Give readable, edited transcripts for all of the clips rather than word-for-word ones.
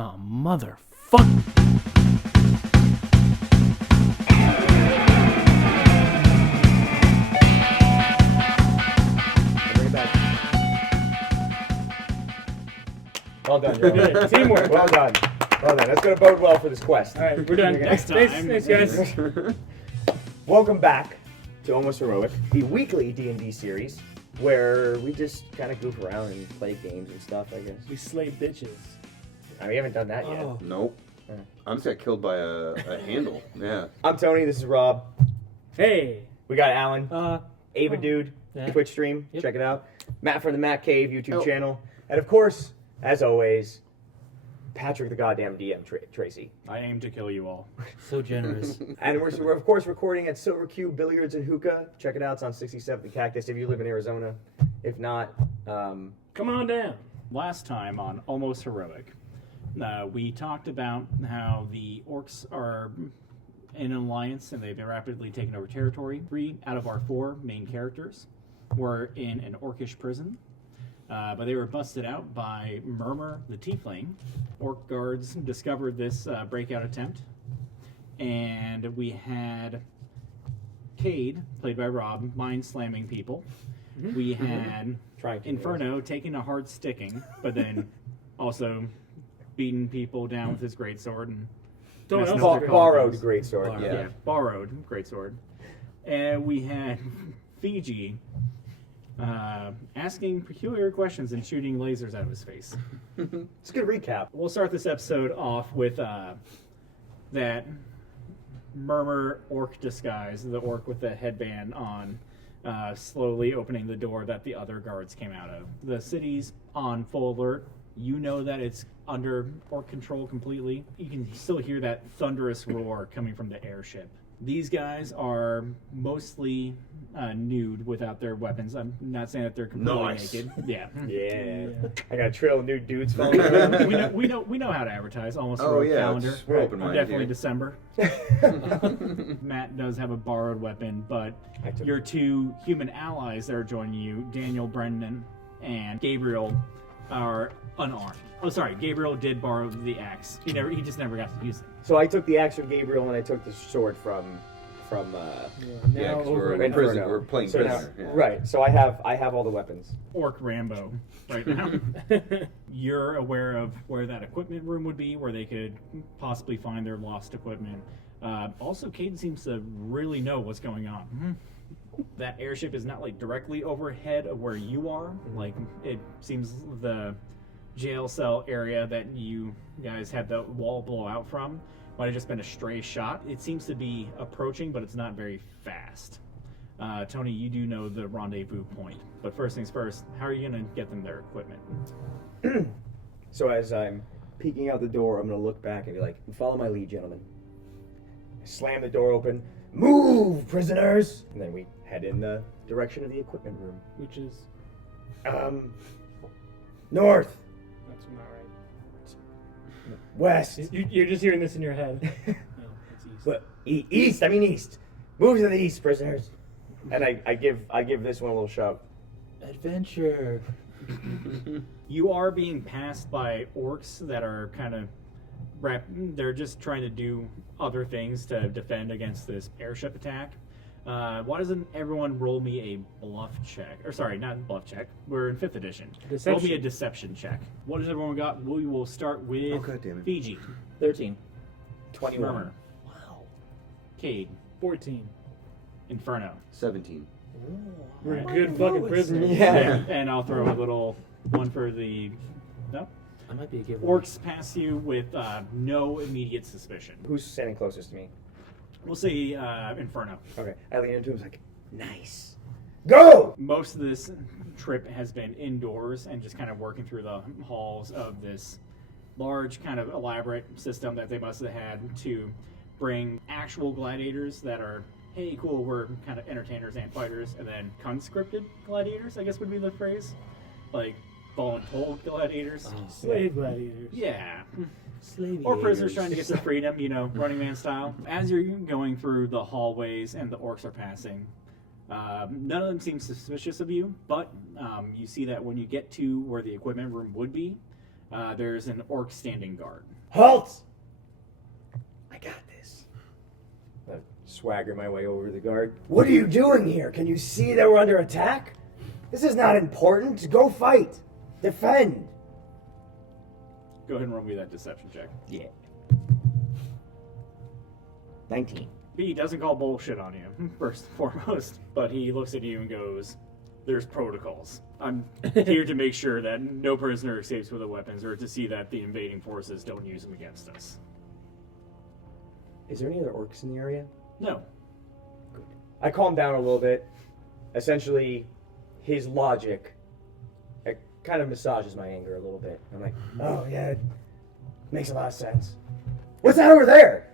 Oh, motherfucker. Bring it back. Well done, Joe. Good. Teamwork. Well done. Well done. That's going to bode well for this quest. All right, we're done. Next time. Thanks, guys. Welcome back to Almost Heroic, the weekly D&D series, where we just kind of goof around and play games and stuff, I guess. We slay bitches. We haven't done that yet. Oh. Nope. I just got killed by a handle. Yeah. I'm Tony. This is Rob. Hey. We got Alan. Ava oh. Dude. Yeah. Twitch stream. Yep. Check it out. Matt from the Matcave YouTube Oh. channel. And of course, as always, Patrick the goddamn DM, Tracy. I aim to kill you all. So generous. And we're of course recording at Silver Cube Billiards and Hookah. Check it out. It's on 67th and Cactus if you live in Arizona. If not, Come on down. Last time on Almost Heroic, we talked about how the orcs are in an alliance and they've been rapidly taking over territory. 3 out of our 4 main characters were in an orcish prison, but they were busted out by Murmur the Tiefling. Orc guards discovered this breakout attempt, and we had Cade, played by Rob, mind-slamming people. We had Inferno taking a hard sticking, but then also beating people down with his greatsword and Don't messing know. up their borrowed colors. greatsword. Yeah. Borrowed greatsword. And we had Fiji asking peculiar questions and shooting lasers out of his face. It's a good recap. We'll start this episode off with that Murmur orc disguise, the orc with the headband on, slowly opening the door that the other guards came out of. The city's on full alert. You know that it's under orc control completely. You can still hear that thunderous roar coming from the airship. These guys are mostly nude without their weapons. I'm not saying that they're completely Nice. naked. Yeah. Yeah. I got a trail of nude dudes following around. we know how to advertise. Almost Oh, a yeah, calendar. it's- we're open-minded Definitely here. December. Matt does have a borrowed weapon, but I took your 2 human allies that are joining you, Daniel Brendan and Gabriel, are unarmed. Oh, sorry, Gabriel did borrow the axe. He just never got to use it. So I took the axe from Gabriel and I took the sword from Yeah, Now 'cause over we're at in prison. Inferno. We're playing So now, prisoner. Yeah. right. So I have all the weapons. Orc Rambo right now. You're aware of where that equipment room would be, where they could possibly find their lost equipment. Also, Caden seems to really know what's going on. That airship is not like directly overhead of where you are. Like, it seems the jail cell area that you guys had the wall blow out from might have just been a stray shot. It seems to be approaching, but it's not very fast. Tony, you do know the rendezvous point. But first things first, how are you going to get them their equipment? So as I'm peeking out the door, I'm gonna look back and be like, "Follow my lead, gentlemen." I slam the door open. Move, prisoners! And then we head in the direction of the equipment room. Which is North, that's not right. west, You're just hearing this in your head. No, it's east. but east. I mean east. Move to the east, prisoners. And I give this one a little shove. Adventure. You are being passed by orcs that are kind of they're just trying to do other things to defend against this airship attack. Why doesn't everyone roll me a bluff check? Or sorry, not bluff check. We're in 5th edition. Deception. Roll me a deception check. What has everyone got? We will start with Oh, God damn it. Fiji, 13. 21. Murmur, Wow. Cade, 14. Inferno. 17. We're good fucking prisoners. Yeah. And I'll throw a little one for the... No? I might be a giveaway. Orcs pass you with no immediate suspicion. Who's standing closest to me? We'll say Inferno. Okay. I lean into him. I was like, nice. Go! Most of this trip has been indoors and just kind of working through the halls of this large, kind of elaborate system that they must have had to bring actual gladiators that are, hey, cool, we're kind of entertainers and fighters, and then conscripted gladiators, I guess would be the phrase. Like, voluntold gladiators. Slave gladiators. Yeah. Slave Or prisoners trying to get to freedom, Running Man style. As you're going through the hallways and the orcs are passing, none of them seem suspicious of you, but you see that when you get to where the equipment room would be, There's an orc standing guard. Halt! I got this. I swagger my way over to the guard. What are you doing here? Can you see that we're under attack? This is not important. Go fight. Defend. Go ahead and roll me that deception check. Yeah. 19. He doesn't call bullshit on you, first and foremost, but he looks at you and goes, there's protocols. I'm here to make sure that no prisoner escapes with the weapons or to see that the invading forces don't use them against us. Is there any other orcs in the area? No. Good. I calm down a little bit. Essentially, his logic it kind of massages my anger a little bit. I'm like, oh yeah, it makes a lot of sense. What's that over there?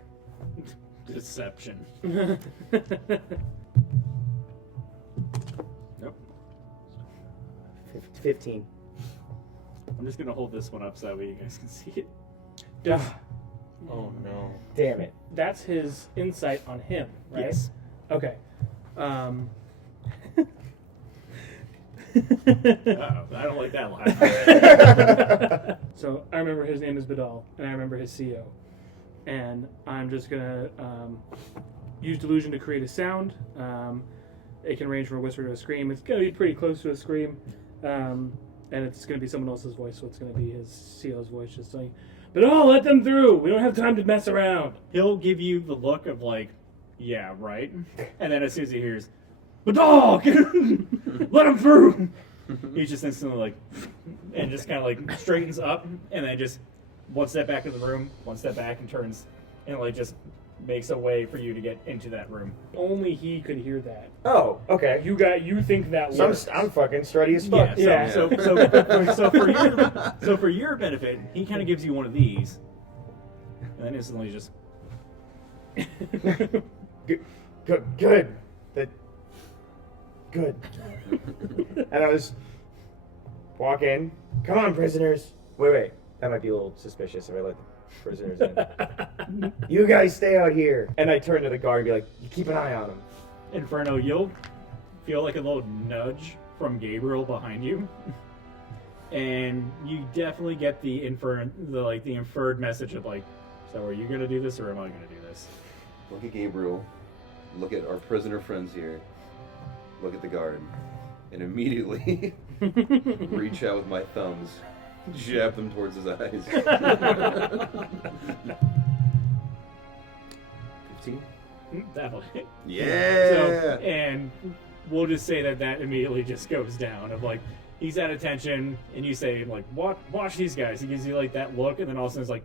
Deception. Nope. 15. I'm just going to hold this one up so that way you guys can see it. Oh no. Damn it. That's his insight on him, right? Yes. Okay. Uh-oh, I don't like that laugh. So I remember his name is Badal, and I remember his CO. And I'm just gonna use delusion to create a sound. It can range from a whisper to a scream. It's gonna be pretty close to a scream, and it's gonna be someone else's voice, so it's gonna be his CO's voice, just saying, "Badal, let them through. We don't have time to mess around." He'll give you the look of like, yeah, right? And then as soon as he hears, Badal, let him through! He just instantly like, and just kind of like straightens up, and then just one step back in the room, one step back, and turns, and like just makes a way for you to get into that room. Only he could hear that. Oh, okay. You think that works? I'm fucking strutty as fuck. Yeah. So for your benefit, he kind of gives you one of these, and then instantly just. Good. Good. And I was walk in. Come on, prisoners. Wait. That might be a little suspicious if I let the prisoners in. You guys stay out here. And I turn to the guard and be like, you keep an eye on them. Inferno, you'll feel like a little nudge from Gabriel behind you, and you definitely get the inferred message of like, so are you gonna do this or am I gonna do this? Look at Gabriel. Look at our prisoner friends here. Look at the guard. And immediately reach out with my thumbs. Jab them towards his eyes. 15? That'll hit. Yeah! So, and we'll just say that immediately just goes down of like, he's at attention, and you say like, watch these guys. He gives you like that look, and then all of a sudden it's like,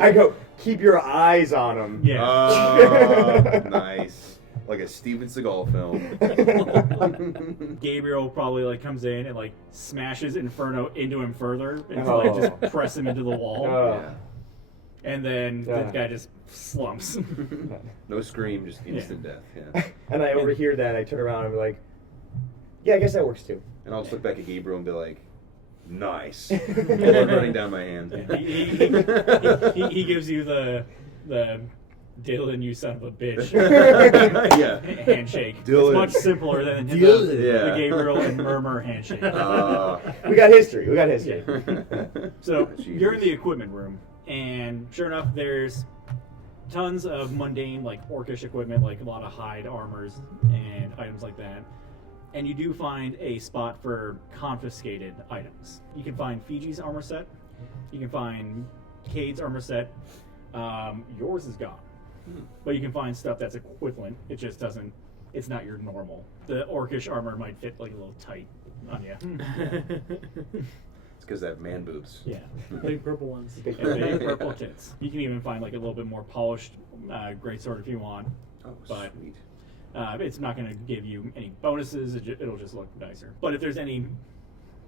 I go, keep your eyes on them. yeah. Oh, nice. Like a Steven Seagal film. Gabriel probably like comes in and like smashes Inferno into him further and like just press him into the wall. Yeah. And then the guy just slumps. No scream, just instant death. Yeah. And I overhear that, I turn around and be like, yeah, I guess that works too. And I'll just look back at Gabriel and be like, nice. Blood running down my hand. He gives you the Dylan, you son of a bitch. Yeah. Handshake. Dylan. It's much simpler than the Gabriel and Murmur handshake. We got history. So Jesus. you're in the equipment room, and sure enough, there's tons of mundane, like orcish equipment, like a lot of hide armors and items like that. And you do find a spot for confiscated items. You can find Fiji's armor set. You can find Cade's armor set. Yours is gone. But you can find stuff that's equivalent. It just doesn't. It's not your normal. The orcish armor might fit like a little tight on you. It's because they have man boobs. Yeah. Big purple ones. And big purple tits. You can even find like a little bit more polished greatsword if you want. Oh, But sweet. it's not going to give you any bonuses. It'll just look nicer. But if there's any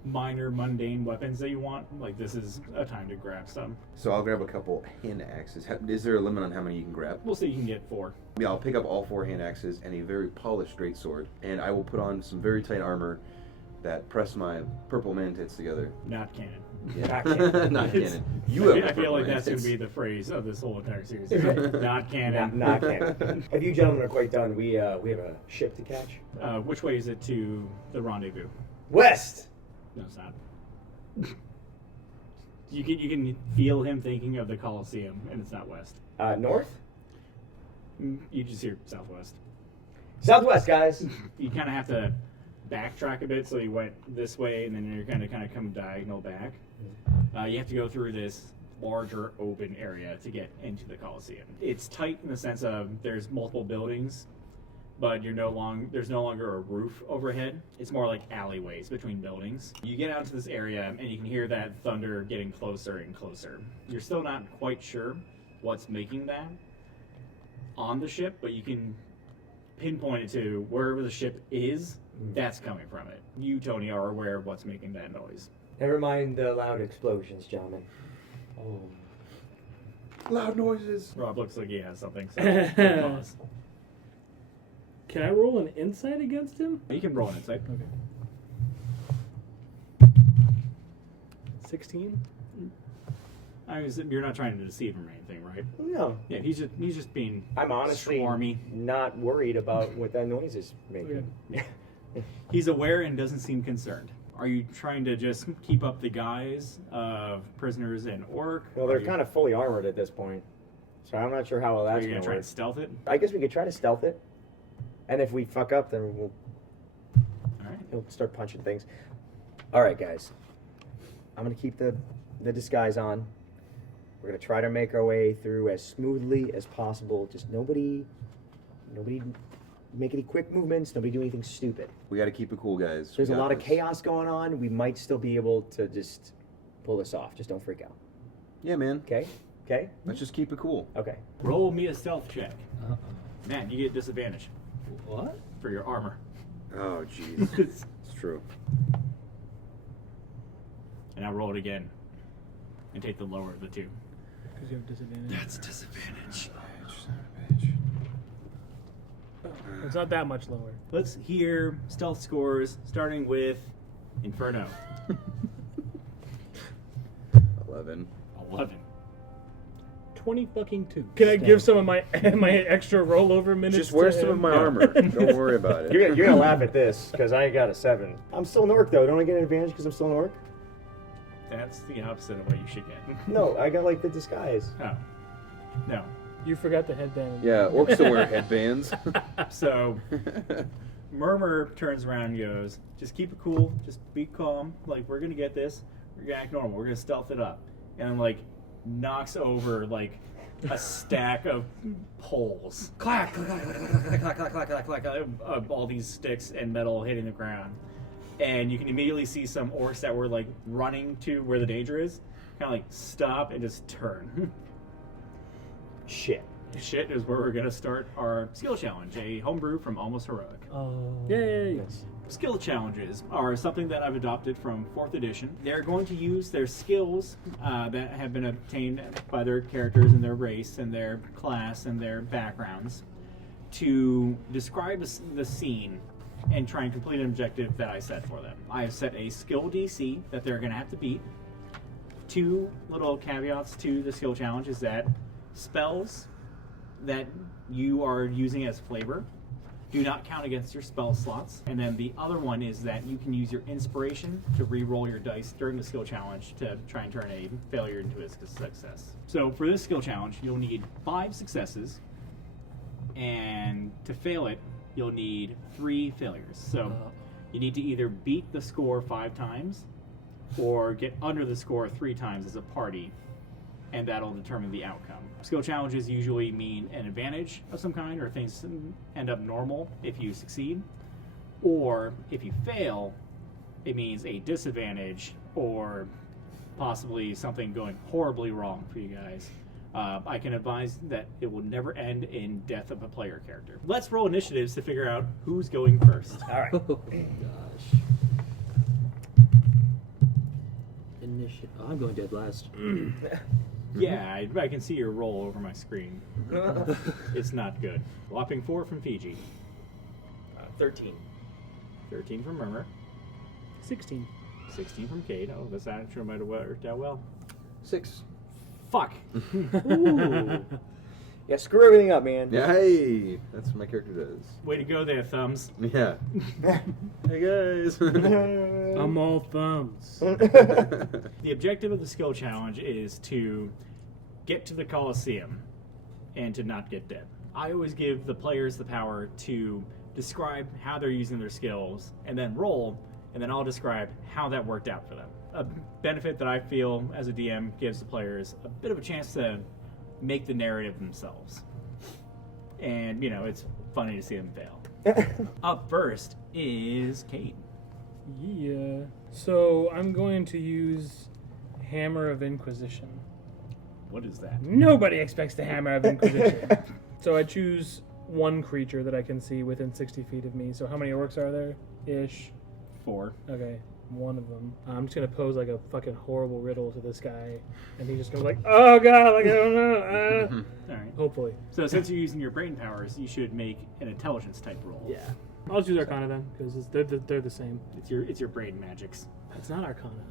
minor mundane weapons that you want, like this is a time to grab some. So I'll grab a couple hand axes. Is there a limit on how many you can grab? We'll see, you can get 4. Yeah, I'll pick up all 4 hand axes and a very polished greatsword, and I will put on some very tight armor that press my purple man tits together. Not canon. Yeah. Not canon. Not It's- canon. You have I purple feel like man that's going to tits. be the phrase of this whole entire series. Not canon. Not canon. If you gentlemen are quite done, we have a ship to catch. Which way is it to the rendezvous? West. No, it's not. You can feel him thinking of the Coliseum, and it's not west. North? You just hear southwest. Southwest, guys. You kind of have to backtrack a bit, so you went this way, and then you're kind of come diagonal back. You have to go through this larger open area to get into the Coliseum. It's tight in the sense of there's multiple buildings, but there's no longer a roof overhead. It's more like alleyways between buildings. You get out to this area, and you can hear that thunder getting closer and closer. You're still not quite sure what's making that on the ship, but you can pinpoint it to wherever the ship is. That's coming from it. You, Tony, are aware of what's making that noise. Never mind the loud explosions, gentlemen. Oh. Loud noises. Rob looks like he has something. So pause. Can I roll an insight against him? You can roll an insight. Okay. 16. You're not trying to deceive him or anything, right? No. Yeah, he's just being I'm honestly swarmy. not worried about what that noise is making. He's aware and doesn't seem concerned. Are you trying to just keep up the guise of prisoners and orc? Well, they're kind of fully armored at this point, so I'm not sure how well Are that's you going gonna to try work. to stealth it? I guess we could try to stealth it, and if we fuck up, then All right. he'll start punching things. All right, guys. I'm going to keep the disguise on. We're going to try to make our way through as smoothly as possible. Just nobody make any quick movements. Nobody do anything stupid. We got to keep it cool, guys. There's We a got lot of this. chaos going on. We might still be able to just pull this off. Just don't freak out. Yeah, man. Okay? Okay? Let's just keep it cool. Okay. Roll me a stealth check. Man, you get disadvantage What? for your armor. Oh, jeez. It's true. And now roll it again. And take the lower of the two. Because you have disadvantage. That's disadvantage. It's not that much lower. Let's hear stealth scores, starting with Inferno. 11. 11. 20 Can I give some of my my extra rollover minutes? Just wear to some of him? my armor. Don't worry about it. You're gonna laugh at this, because I got a 7. I'm still an orc, though. Don't I get an advantage because I'm still an orc? That's the opposite of what you should get. No, I got, like, the disguise. Oh. No. You forgot the headband. Yeah, orcs still wear headbands. So, Murmur turns around and goes, just keep it cool, just be calm, like, we're gonna get this, we're gonna act normal, we're gonna stealth it up. And then, like, knocks over, like, a stack of poles. Clack, clack, clack, clack, clack, clack, clack, clack, clack, of all these sticks and metal hitting the ground. And you can immediately see some orcs that were, like, running to where the danger is, kind of, like, stop and just turn. Shit. Shit is where we're gonna start our skill challenge, a homebrew from Almost Heroic. Oh. Yay! Nice. Skill challenges are something that I've adopted from 4th edition. They're going to use their skills that have been obtained by their characters and their race and their class and their backgrounds to describe the scene and try and complete an objective that I set for them. I have set a skill DC that they're going to have to beat. 2 little caveats to the skill challenge is that spells that you are using as flavor do not count against your spell slots. And then the other one is that you can use your inspiration to re-roll your dice during the skill challenge to try and turn a failure into a success. So for this skill challenge, you'll need 5 successes, and to fail it, you'll need 3 failures. So you need to either beat the score 5 times or get under the score 3 times as a party, and that'll determine the outcome. Skill challenges usually mean an advantage of some kind, or things end up normal if you succeed. Or if you fail, it means a disadvantage or possibly something going horribly wrong for you guys. I can advise that it will never end in death of a player character. Let's roll initiatives to figure out who's going first. All right. Oh gosh. Initiative. Oh, I'm going dead last. Yeah, I can see your roll over my screen. It's not good. Whopping 4 from Fiji. 13. 13 from Murmur. 16. 16 from Cade. Oh, this actually might have worked out well. 6. Fuck! Ooh. Yeah, screw everything up, man. Yeah, hey, that's what my character does. Way to go there, Thumbs. Yeah. Hey guys. I'm all thumbs. The objective of the skill challenge is to get to the Colosseum and to not get dead. I always give the players the power to describe how they're using their skills and then roll, and then I'll describe how that worked out for them. A benefit that I feel as a DM gives the players a bit of a chance to make the narrative themselves. And, you know, it's funny to see them fail. Up first is Kate. Yeah. So I'm going to use Hammer of Inquisition. What is that? Nobody expects the Hammer of Inquisition. So I choose one creature that I can see within 60 feet of me. So how many orcs are there? Ish. 4. Okay, one of them. I'm just gonna pose like a fucking horrible riddle to this guy, and he just goes like, "Oh god, like I don't know." Alright. Hopefully. So since you're using your brain powers, you should make an intelligence type roll. Yeah. I'll just use Arcana then, because they're the same. It's your brain magics. It's not Arcana.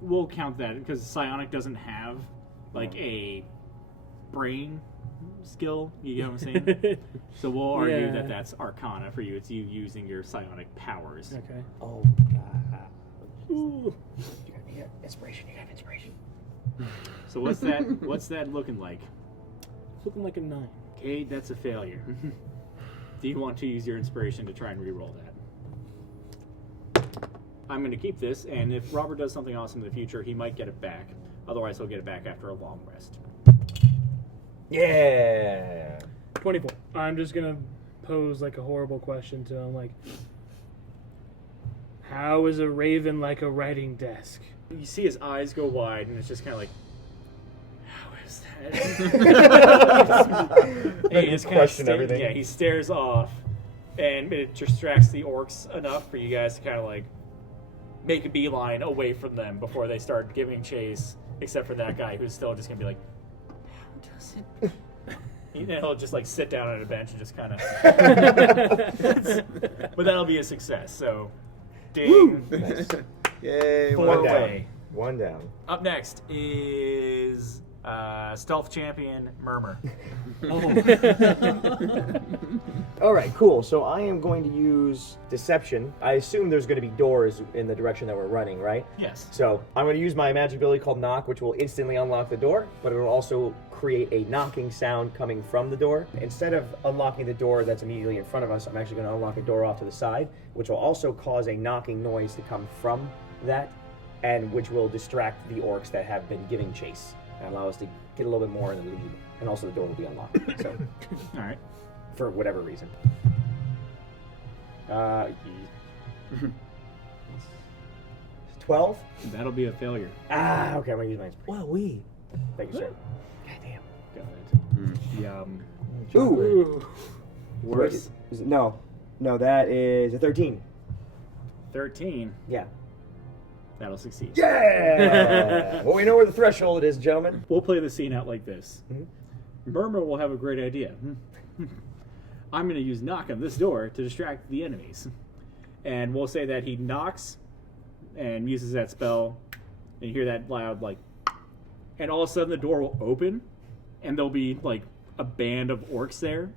We'll count that because Psionic doesn't have like a brain skill. You get what I'm saying? So we'll argue Yeah. that that's Arcana for you. It's you using your psionic powers. Okay. Oh, God. Ooh. You got inspiration. You got inspiration. So what's that? What's that looking like? It's looking like a 9. Kate, that's a failure. Do you want to use your inspiration to try and re-roll that? I'm going to keep this, and if Robert does something awesome in the future, he might get it back. Otherwise, he'll get it back after a long rest. Yeah. 24. I'm just gonna pose like a horrible question to him, like, how is a raven like a writing desk? You see his eyes go wide, and it's just kind of like, how is that? And he just kinda Question everything. Yeah, he stares off, and it distracts the orcs enough for you guys to kind of like make a beeline away from them before they start giving chase, except for that guy who's still just going to be like, how does it... And he'll just like sit down on a bench and just kind of... But that'll be a success, so... Ding. Nice. Yay! Four One away. down. One down. Up next is Stealth Champion Murmur. All right, cool. So I am going to use Deception. I assume there's going to be doors in the direction that we're running, right? Yes. So I'm going to use my magic ability called Knock, which will instantly unlock the door, but it will also create a knocking sound coming from the door. Instead of unlocking the door that's immediately in front of us, I'm actually going to unlock a door off to the side, which will also cause a knocking noise to come from that, and which will distract the orcs that have been giving chase and allow us to get a little bit more in the lead. And also the door will be unlocked. So, All right. for whatever reason. 12? That'll be a failure. Ah, okay, I'm going to use my inspiration. Wow, we. Thank you, sir. God damn. Got it. Yum. Ooh. Worse. No, that is a 13. 13. Yeah. That'll succeed. Yeah! Well, we know where the threshold is, gentlemen. We'll play the scene out like this. Mhm. Murmur will have a great idea. I'm going to use knock on this door to distract the enemies. And we'll say that he knocks and uses that spell, and you hear that loud, like, and all of a sudden the door will open, and there'll be, like, a band of orcs there.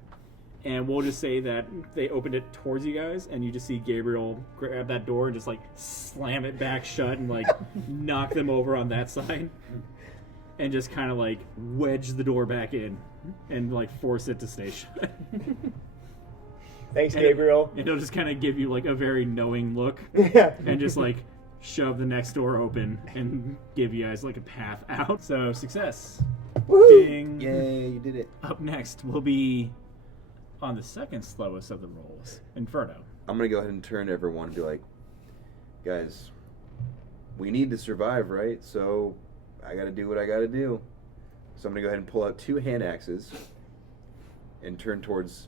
And we'll just say that they opened it towards you guys, and you just see Gabriel grab that door and just, like, slam it back shut and, like, knock them over on that side. And just kind of, like, wedge the door back in and, like, force it to stay shut. Thanks, Gabriel. And he'll just kind of give you, like, a very knowing look Yeah. and just, like, shove the next door open and give you guys, like, a path out. So, success. Woo! Ding. Yay! You did it. Up next will be... on the second slowest of the rolls, Inferno. I'm gonna go ahead and turn to everyone and be like, guys, we need to survive, right? So I gotta do what I gotta do. So I'm gonna go ahead and pull out 2 hand axes and turn towards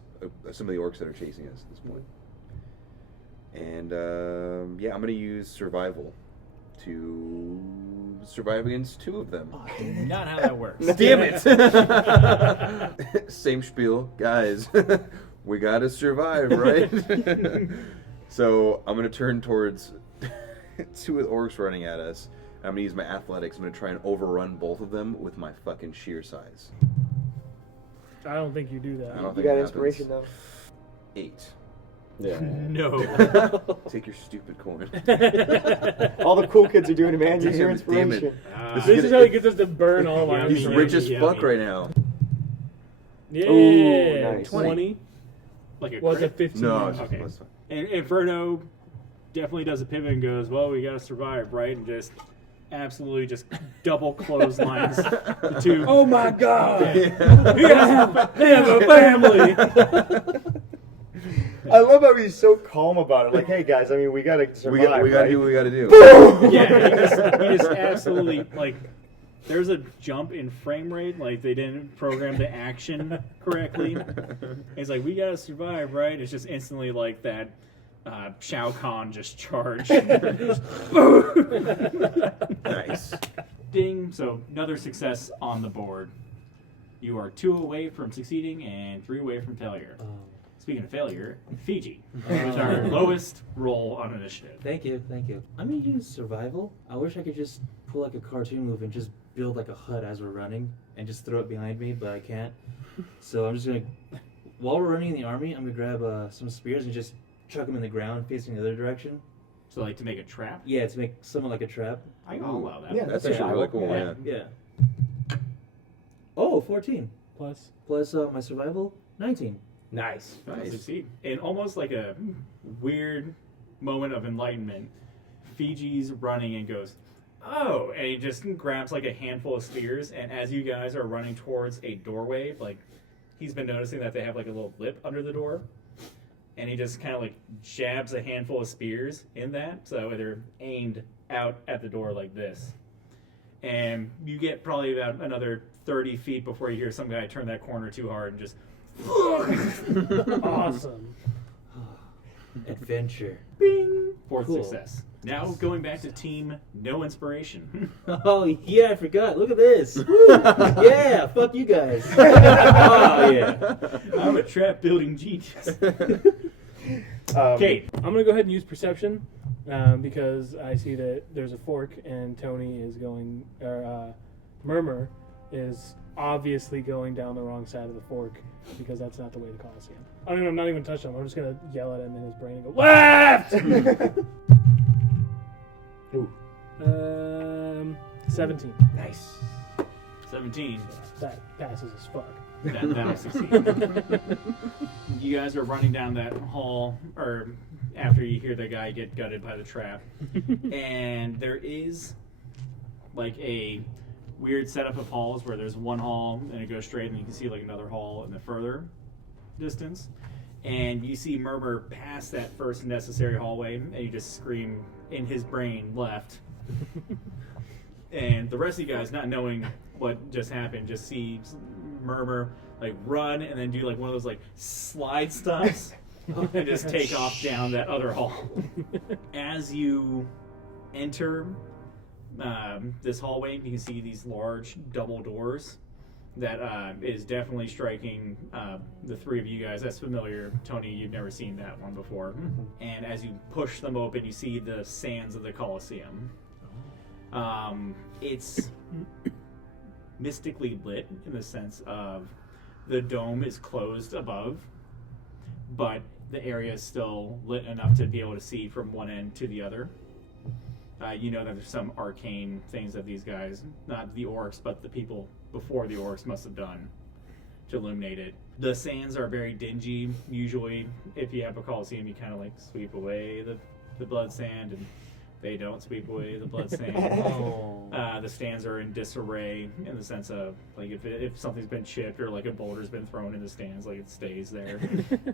some of the orcs that are chasing us at this point. And yeah, I'm gonna use survival to survive against 2 of them. Not how that works. Damn it! Same spiel, guys. We gotta survive, right? So I'm gonna turn towards 2 of the orcs running at us. I'm gonna use my athletics. I'm gonna try and overrun both of them with my fucking sheer size. I don't think you do I that. don't You think got it inspiration happens. though. 8. Yeah. No. Take your stupid coin. All the cool kids are doing it, man. Use your Damn it. inspiration. This is how he gets us to burn all of our Yummy, He's inspiration. rich as Yummy. fuck right now. Yeah. Ooh, nice. 20. Like a Well, it's a crit? 15. No, it's just Okay. plus 5. And Inferno definitely does a pivot and goes, well, we gotta survive, right? And just absolutely just double clotheslines the two. Oh my god! Yeah. They have a family! I love how he's so calm about it. Like, hey guys, I mean, we gotta survive. We gotta right? do what we gotta do. Yeah, he just absolutely, like, there's a jump in frame rate, like they didn't program the action correctly. It's like, we gotta survive, right? It's just instantly like that Shao Kahn just charged. Nice. Ding. So another success on the board. You are 2 away from succeeding and 3 away from failure. Speaking of failure, Fiji is our lowest roll on initiative. Thank you. I'm gonna use survival. I wish I could just pull like a cartoon move and just build like a hut as we're running and just throw it behind me, but I can't. So I'm just gonna, while we're running in the army, I'm gonna grab some spears and just chuck them in the ground facing the other direction. So, like, to make a trap, Yeah, to make somewhat like a trap. I'll allow that. Yeah. That's Yeah, actually really cool, yeah. yeah. Yeah. Oh, 14. Plus. Plus my survival, 19. Nice. Nice. Succeed. In almost like a weird moment of enlightenment, Fiji's running and goes, oh, and he just grabs like a handful of spears, and as you guys are running towards a doorway, like, he's been noticing that they have like a little lip under the door, and he just kind of like jabs a handful of spears in that, so they're aimed out at the door like this. And you get probably about another 30 feet before you hear some guy turn that corner too hard and just Awesome. Adventure. bing! Fourth Cool. success. Now going back to team no inspiration. Oh yeah, I forgot. Look at this. Woo. Yeah, fuck you guys. Oh yeah. I'm a trap building genius. Um, Kate. I'm gonna go ahead and use perception because I see that there's a fork and Tony is going, or Murmur is obviously going down the wrong side of the fork because that's not the way to Coliseum. I mean, I'm not even touching him. I'm just gonna yell at him in his brain and go left. 17. Nice. 17. That passes as fuck. That'll succeed. You guys are running down that hall, or after you hear the guy get gutted by the trap, and there is like a weird setup of halls where there's one hall and it goes straight, and you can see like another hall in the further distance, and you see Murmur pass that first necessary hallway, and you just scream in his brain left. And the rest of you guys, not knowing what just happened, just see Murmur like run and then do like one of those like slide stops and just take off down that other hall. As you enter this hallway, you can see these large double doors that is definitely striking the three of you guys. That's familiar. Tony, you've never seen that one before. And as you push them open, you see the sands of the Colosseum. It's mystically lit in the sense of the dome is closed above, but the area is still lit enough to be able to see from one end to the other. You know that there's some arcane things that these guys, not the orcs, but the people before the orcs must have done to illuminate it. The sands are very dingy. Usually, if you have a Colosseum, you kind of like sweep away the blood sand, and they don't sweep away the blood sand. The stands are in disarray in the sense of like if something's been chipped or like a boulder's been thrown in the stands, like it stays there.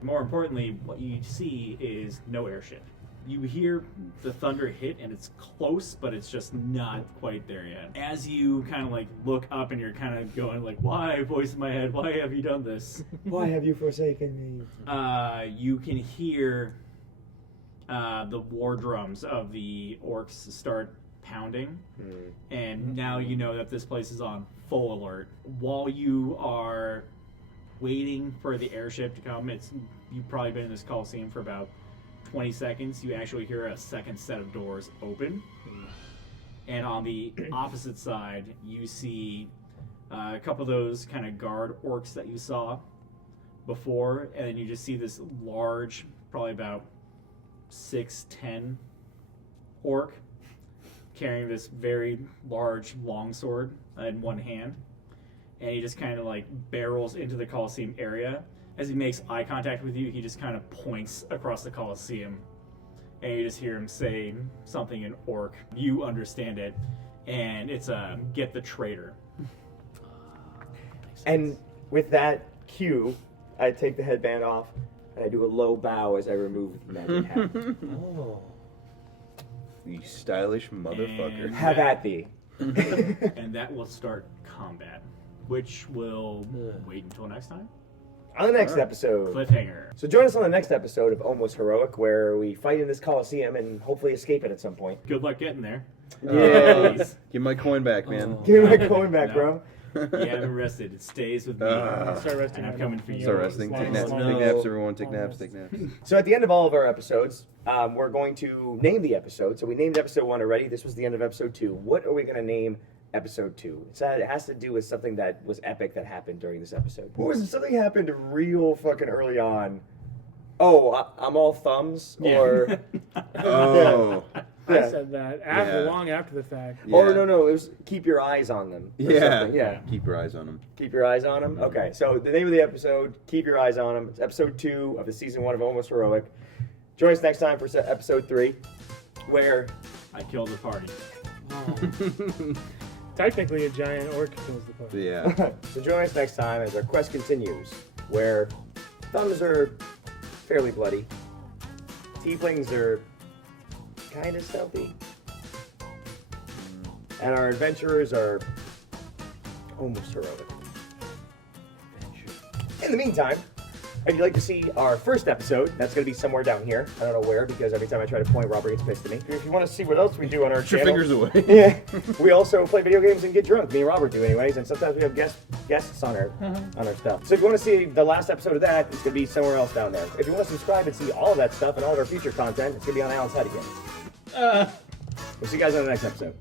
More importantly, what you see is no airship. You hear the thunder hit and it's close, but it's just not quite there yet. As you kind of like look up and you're kind of going like, why, voice in my head, why have you done this? Why have you forsaken me? You can hear the war drums of the orcs start pounding, and now you know that this place is on full alert. While you are waiting for the airship to come, you've probably been in this Coliseum for about 20 seconds. You actually hear a second set of doors open, and on the opposite side you see A couple of those kind of guard orcs that you saw before, and then you just see this large, probably about 6'10" orc carrying this very large longsword in one hand, and he just kind of like barrels into the Coliseum area. As he makes eye contact with you, he just kind of points across the Coliseum, and you just hear him say something in orc. You understand it, and it's get the traitor. And with that cue, I take the headband off and I do a low bow as I remove the magic hat. Oh. You stylish motherfucker. And Have at thee. And that will start combat, which will wait until next time. On the next episode. Cliffhanger. So join us on the next episode of Almost Heroic, where we fight in this Coliseum and hopefully escape it at some point. Good luck getting there. Yeah. Give my coin back, man. Give me my coin back, No. bro. You haven't rested. It stays with me. Start resting. And I'm coming for you. Start resting. Take naps. No. Take naps, everyone. Take naps. Take naps. So at the end of all of our episodes, we're going to name the episode. So we named episode 1 already. This was the end of episode 2. What are we going to name episode 2? It has to do with something that was epic that happened during this episode. What was it? Something happened real fucking early on. Oh, I'm all thumbs? Yeah. Or... Oh. I Yeah. said that Yeah. long after the fact. Yeah. Or no, it was keep your eyes on them. Or Yeah. something. Yeah. Keep your eyes on them. Keep your eyes on them? Okay, so the name of the episode, Keep Your Eyes on Them. It's episode 2 of the season 1 of Almost Heroic. Join us next time for episode 3, where... I killed the party. Technically, a giant orc kills the party. Yeah. So join us next time as our quest continues, where thumbs are fairly bloody, tieflings are kind of stealthy, and our adventurers are almost heroic. In the meantime, if you'd like to see our first episode, that's going to be somewhere down here. I don't know where, because every time I try to point, Robert gets pissed at me. If you want to see what else we do on our Put your channel... fingers away. Yeah, we also play video games and get drunk. Me and Robert do, anyways, and sometimes we have guests on our stuff. So if you want to see the last episode of that, it's gonna be somewhere else down there. If you want to subscribe and see all of that stuff and all of our future content, it's gonna be on Alan's head again. We'll see you guys on the next episode.